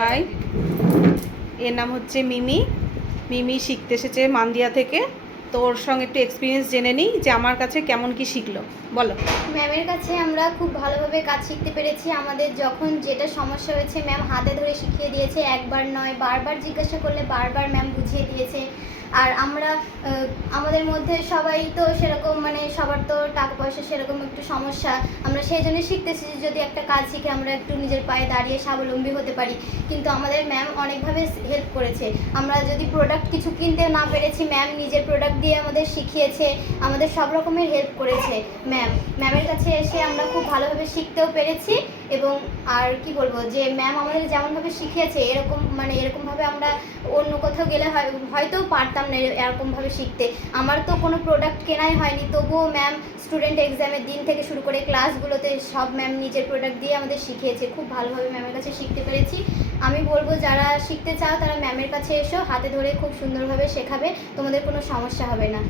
High, এর নাম হচ্ছে মিমি। মিমি শিখতে এসেছে মান্দিয়া থেকে। তো ওর সঙ্গে একটু এক্সপিরিয়েন্স জেনে নিই যে আমার কাছে কেমন কি শিখলো। বলো। ম্যামের কাছে আমরা খুব ভালোভাবে কাজ শিখতে পেরেছি। আমাদের যখন যেটা সমস্যা হয়েছে ম্যাম হাতে ধরে শিখিয়ে দিয়েছে, একবার নয় বারবার জিজ্ঞাসা করলে বারবার ম্যাম বুঝিয়ে দিয়েছে। আর আমরা আমাদের মধ্যে সবাই তো সেরকম সবার তো টাকা পয়সা সেরকম একটু সমস্যা, আমরা সেই জন্য শিখতেছি যে যদি একটা কাজ শিখে আমরা একটু নিজের পায়ে দাঁড়িয়ে স্বাবলম্বী হতে পারি। কিন্তু আমাদের ম্যাম অনেকভাবে হেল্প করেছে। আমরা যদি প্রোডাক্ট কিছু কিনতে না পেরেছি, ম্যাম নিজের প্রোডাক্ট দিয়ে আমাদের শিখিয়েছে, আমাদের সব রকমের হেল্প করেছে ম্যামের কাছে এসে আমরা খুব ভালোভাবে শিখতেও পেরেছি। এবং আর কি বলবো, যে ম্যাম আমাদের যেমনভাবে শিখিয়েছে এরকমভাবে আমরা অন্য কোথাও গেলে হয়তো পারতাম না এরকমভাবে শিখতে। আমার তো কোনো প্রোডাক্ট কেনাই হয়নি, তবুও ম্যাম স্টুডেন্ট এক্সামের দিন থেকে শুরু করে ক্লাসগুলোতে সব ম্যাম নিজের প্রোডাক্ট দিয়ে আমাদের শিখিয়েছে। খুব ভালোভাবে ম্যামের কাছে শিখতে পেরেছি। আমি বলবো যারা শিখতে চাও তারা ম্যামের কাছে এসো, হাতে ধরে খুব সুন্দরভাবে শেখাবে, তোমাদের কোনো সমস্যা হবে না।